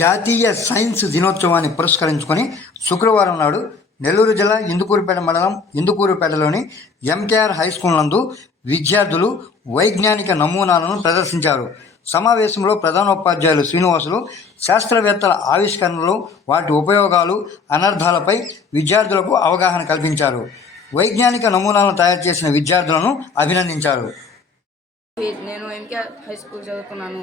జాతీయ సైన్స్ దినోత్సవాన్ని పురస్కరించుకొని శుక్రవారం నాడు నెల్లూరు జిల్లా ఇందుకూరుపేట మండలం ఇందుకూరుపేటలోని ఎంకేఆర్ హై స్కూల్ నందు విద్యార్థులు వైజ్ఞానిక నమూనాలను ప్రదర్శించారు. సమావేశంలో ప్రధానోపాధ్యాయులు శ్రీనివాసులు శాస్త్రవేత్తల ఆవిష్కరణలు, వాటి ఉపయోగాలు, అనర్థాలపై విద్యార్థులకు అవగాహన కల్పించారు. వైజ్ఞానిక నమూనాలను తయారు చేసిన విద్యార్థులను అభినందించారు. నేను ఎంకేఆర్ హై స్కూల్ చదువుకున్నాను.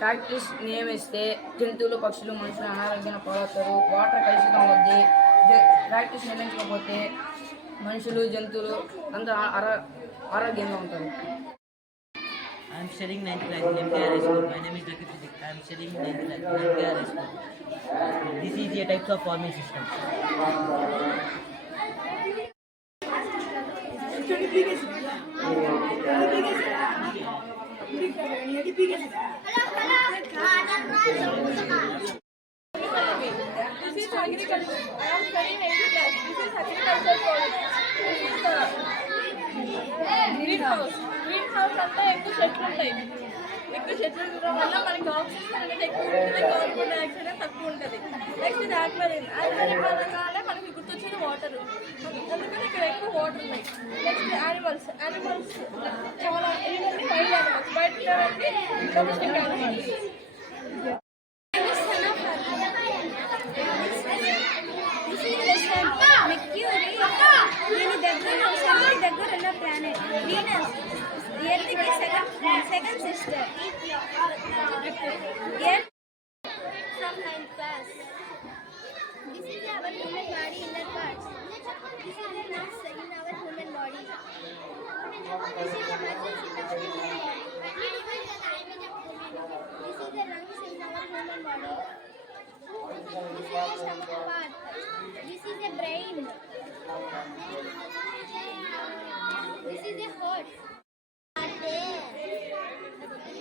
ఫ్యాక్టరీస్ నియమిస్తే జంతువులు, పక్షులు, మనుషులు అనారోగ్యాన్ని పాలవుతారు. వాటర్ కలుషితం అవుద్ది. ఫ్యాక్టరీస్ నిర్మించకపోతే మనుషులు, జంతువులు అందరూ ఆరోగ్యంగా ఉంటారు. I am studying 9th class in MKR High School. My name is Dr. Siddiq. I am studying 9th class in MKR High School. This is a types of farming system. This is agriculture. I am studying 9th class. This is agriculture college. This is greenhouse. Greenhouse అంతా ఎక్కువ చెట్లు ఉంటాయి. ఎక్కువ చెట్లు ఉండడం వల్ల మనకి oxygen అనేది ఎక్కువ ఉంటుంది, కార్బన్ డైఆక్సైడ్ తక్కువ ఉంటుంది. నెక్స్ట్ ఇది ఆక్వారియం. ఆక్వారియం అనగానే మనకి గుర్తొచ్చేది వాటర్. అందుకని ఇక్కడ ఎక్కువ వాటర్ ఉన్నాయి. Next animals. యానిమల్స్ చాలా ఇవన్నీ వైల్డ్ యానిమల్స్. బయట domestic animals. Second sister. Earth from 9th class. This is our human body inner parts. This is the lungs in our human body. This is the muscles in our human body. This is the lungs in our human body. This is the stomach part. This is the brain. This is the heart.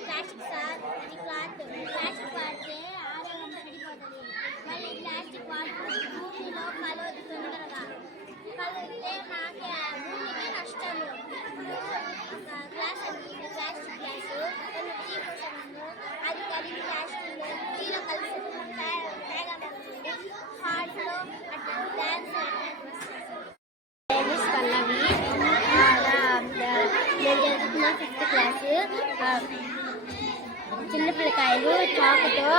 Plastic sir ఇది cloth. Plastic వాడితే ఆరోగ్యం చెడిపోతుంది. మళ్ళీ plastic వాడితే భూమిలో కలవదు. తొందరగా కలిగితే మాకే భూమికి నష్టము. గ్లాస్ అండి, ప్లాస్టిక్ గ్లాసు టీ కోసం అది కలిగి ప్లాస్టిక్ టీలో కలిసి తాగమండి. హార్ట్లో అట్లా డ్యాన్స్ పల్లవి. నేను చదువుతున్న 5th క్లాస్. చిన్నపిల్లకాయలు చాకుతో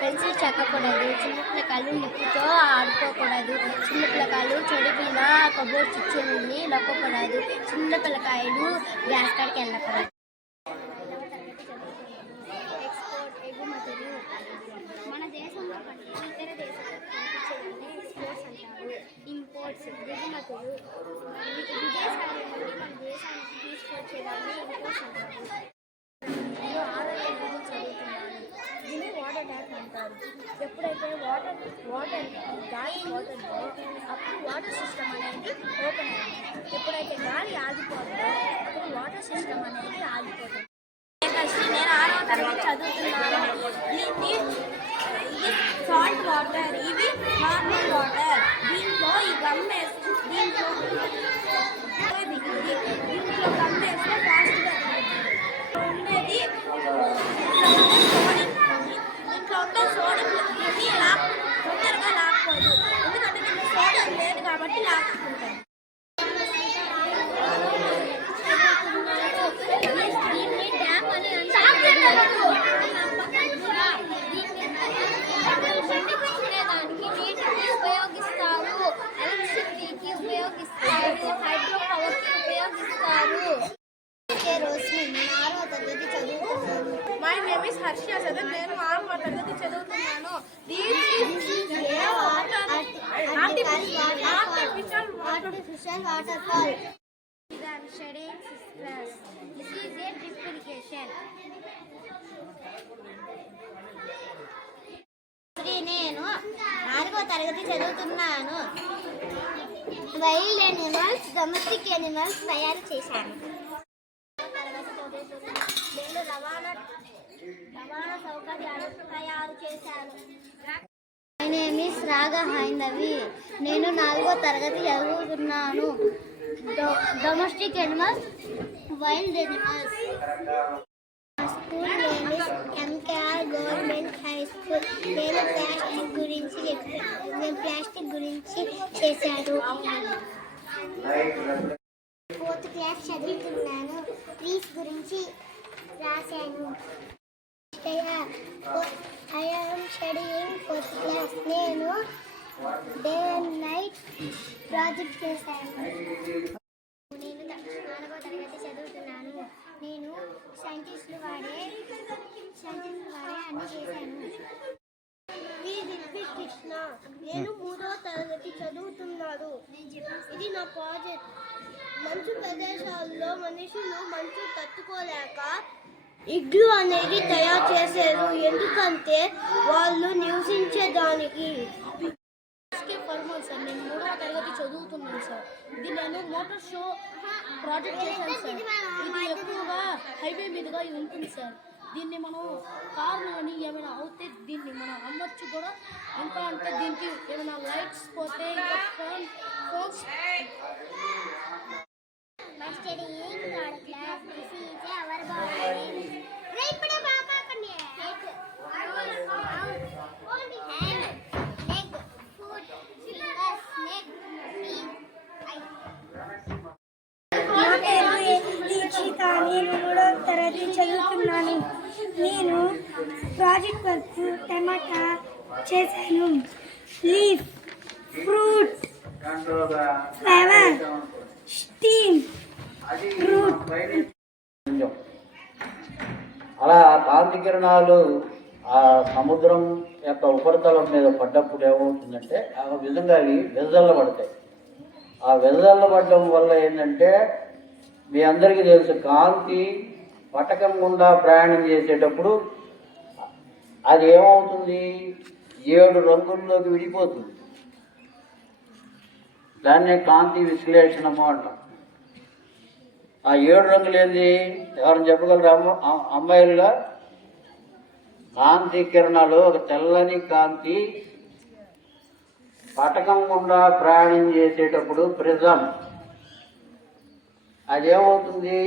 పెన్సిల్ చెక్కకూడదు. చిన్నపిల్లకాయలు నిప్పుతో ఆడుకోకూడదు. చిన్నపిల్లకాయలు చెడిపిన కొబ్బరి చిచ్చుల్ని నొక్కకూడదు. చిన్నపిల్లకాయలు గ్యాస్ కాడికి వెళ్ళకూడదు. ఎక్స్పోర్ట్ ఎగుమతులు. మన దేశంలో కంటే ఇతర దేశాలకు పంపించేదాన్ని ఎక్స్పోర్ట్స్ అంటారు. ఇంపోర్ట్స్ దిగుమతులు. విదేశాల నుండి మన దేశానికి తీసుకొచ్చేదాన్ని ఇంపోర్ట్స్ అంటారు. ఆరోగ్యం గురించి చదువుతున్నాను. దీన్ని వాటర్ ట్యాంక్ అంటారు. ఎప్పుడైతే వాటర్ గాలి పోతుందో అప్పుడు వాటర్ సిస్టమ్ అనేది ఓపెన్ అవుతుంది. ఎప్పుడైతే గాలి ఆగిపోతుందో అప్పుడు వాటర్ సిస్టమ్ అనేది ఆగిపోతుంది. నేను 6వ తరగతి చదువుతున్నాను. దీన్ని సాల్ట్ వాటర్, ఇవి నార్మల్ వాటర్. దీంట్లో ఈ గమ్మేస్తే దీంట్లో గమ్మేస్తే ఫాస్ట్గా ఉండేది. ఇంట్లో ఉంటే సోడియం తొందరగా లాక్కోదు. ఎందుకంటే దీంట్లో సోడియం లేదు కాబట్టి లాక్కుంటాను. దీన్ని ట్యాప్ అని దానికి నీటిని ఉపయోగిస్తారు. ఎలక్ట్రిసిటీకి ఉపయోగిస్తారు. హైడ్రో పవర్కి ఉపయోగిస్తారు. My name is Harsha Sadan. నేను 6వ తరగతి చదువుతున్నాను. Artificial waterfall. I am studying 6th class. This is a drip irrigation. నేను 4వ తరగతి చదువుతున్నాను. వైల్డ్ యానిమల్స్, డొమెస్టిక్ యానిమల్స్ తయారు చేశాను. నేను రవాణా సౌకర్యాలు తయారు చేశాను. మై నేమ్ ఈస్ రాగా హైందవి. నేను 4వ తరగతి చదువుతున్నాను. Domestic animals, wild animals. School name is MKR government high school. నేను ప్లాస్టిక్ గురించి చేశాను. 4th క్లాస్ చదువుతున్నాను. ట్రీస్ గురించి రాశాను. I am studying 4th class. నేను డే అండ్ నైట్ ప్రాజెక్ట్ చేశాను. నేను 4వ తరగతి చదువుతున్నాను. నేను సైంటిస్టులు వాడే అన్ని చేశాను. కృష్ణ, నేను 3వ తరగతి చదువుతున్నాను. ఇది నా ప్రాజెక్ట్. మంచు ప్రదేశాల్లో మనుషులు మంచు తట్టుకోలేక ఇగ్లు అనేది తయారు చేశారు. ఎందుకంటే వాళ్ళు నివసించేదానికి. సార్, నేను 3వ తరగతి చదువుతున్నాను సార్. ఇది నేను మోటార్ షో ప్రాజెక్ట్ చేశాను సార్. ఇది ఎక్కువగా హైవే మీదుగా ఉంటుంది సార్. దీన్ని మనం కారు అని ఏమైనా అవుతే దీన్ని మనం అమ్మొచ్చు కూడా. ఇంకా అంటే దీనికి ఏమైనా లైట్స్ పోతే ఫోన్స్. నేను 3వ తరగతి చదువుతున్నాను. నేను ప్రాజెక్ట్ వర్క్ టమాటా చేశాను. Leaf, fruit, flower, stem, root. అలా కాంతి కిరణాలు ఆ సముద్రం యొక్క ఉపరితలం మీద పడ్డప్పుడు ఏమవుతుందంటే ఆ విధంగా అవి వెదజల్లబడతాయి. ఆ వెదజల్లబడడం వల్ల ఏంటంటే మీ అందరికీ తెలుసు, కాంతి పటకం గుండా ప్రయాణం చేసేటప్పుడు అది ఏమవుతుంది, 7 రంగుల్లోకి విడిపోతుంది. దాన్నే కాంతి విశ్లేషణము అంటాం. ఆ 7 రంగులు ఏంది, ఎవరైనా చెప్పగలరా అమ్మాయిలుగా? కాంతి కిరణాలు, ఒక తెల్లని కాంతి పటకం గుండా ప్రయాణం చేసేటప్పుడు ప్రిజం అదేమవుతుంది,